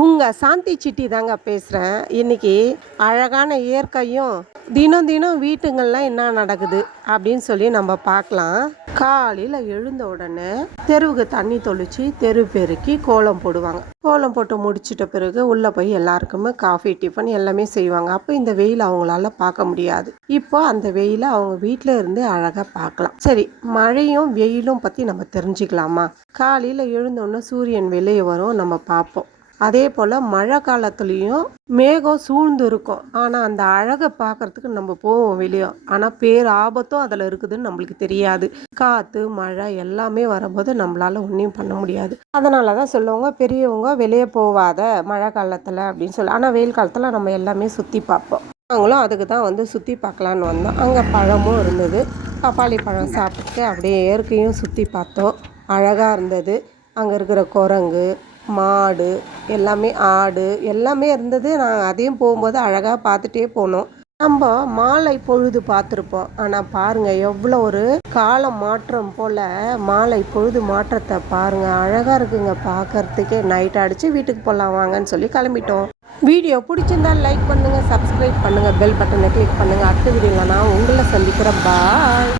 உங்கள் சாந்தி சிட்டி தாங்க பேசுகிறேன். இன்றைக்கி அழகான இயற்கையும் தினம் தினம் வீட்டுங்கள்லாம் என்ன நடக்குது அப்படின்னு சொல்லி நம்ம பார்க்கலாம். காலையில் எழுந்த உடனே தெருவுக்கு தண்ணி தொளிச்சு தெரு பெருக்கி கோலம் போடுவாங்க. கோலம் போட்டு முடிச்சிட்ட பிறகு உள்ளே போய் எல்லாருக்குமே காஃபி டிஃபன் எல்லாமே செய்வாங்க. அப்போ இந்த வெயில் அவங்களால பார்க்க முடியாது. இப்போ அந்த வெயிலை அவங்க வீட்டில் இருந்து அழகாக பார்க்கலாம். சரி, மழையும் வெயிலும் பற்றி நம்ம தெரிஞ்சுக்கலாமா? காலையில் எழுந்தோடனே சூரியன் வெளியே வரும், நம்ம பார்ப்போம். அதே போல் மழை காலத்துலேயும் மேகம் சூழ்ந்து இருக்கும். ஆனால் அந்த அழகை பார்க்குறதுக்கு நம்ம போவோம் வெளியே. ஆனால் ஆபத்தும் அதில் இருக்குதுன்னு நம்மளுக்கு தெரியாது. காற்று மழை எல்லாமே வரும்போது நம்மளால் ஒன்றையும் பண்ண முடியாது. அதனால தான் சொல்லுவாங்க பெரியவங்க வெளியே போகாத மழை காலத்தில் அப்படின்னு சொல்லி. ஆனால் வெயில் காலத்தில் நம்ம எல்லாமே சுற்றி பார்ப்போம். நாங்களும் அதுக்கு தான் சுற்றி பார்க்கலான்னு வந்தோம். அங்கே பழமும் இருந்தது. பப்பாளி பழம் சாப்பிட்டு அப்படியே இயற்கையும் சுற்றி பார்த்தோம். அழகாக இருந்தது. அங்கே இருக்கிற குரங்கு, மாடு எல்லாமே, ஆடு எல்லாமே இருந்தது. நாங்கள் அதையும் போகும்போது அழகாக பார்த்துட்டே போனோம். நம்ம மாலை பொழுது பார்த்துருப்போம். ஆனால் பாருங்கள், எவ்வளோ ஒரு காலம் மாற்றம் போல் மாலை பொழுது மாற்றத்தை பாருங்கள். அழகாக இருக்குங்க பார்க்கறதுக்கே. நைட் அடித்து வீட்டுக்கு போகலாம் வாங்கன்னு சொல்லி கிளம்பிட்டோம். வீடியோ பிடிச்சிருந்தால் லைக் பண்ணுங்கள், சப்ஸ்கிரைப் பண்ணுங்கள், பெல் பட்டனை கிளிக் பண்ணுங்கள். அடுத்த வீடியோவில் நான் உங்களை சந்திக்கிறேன். பாய்.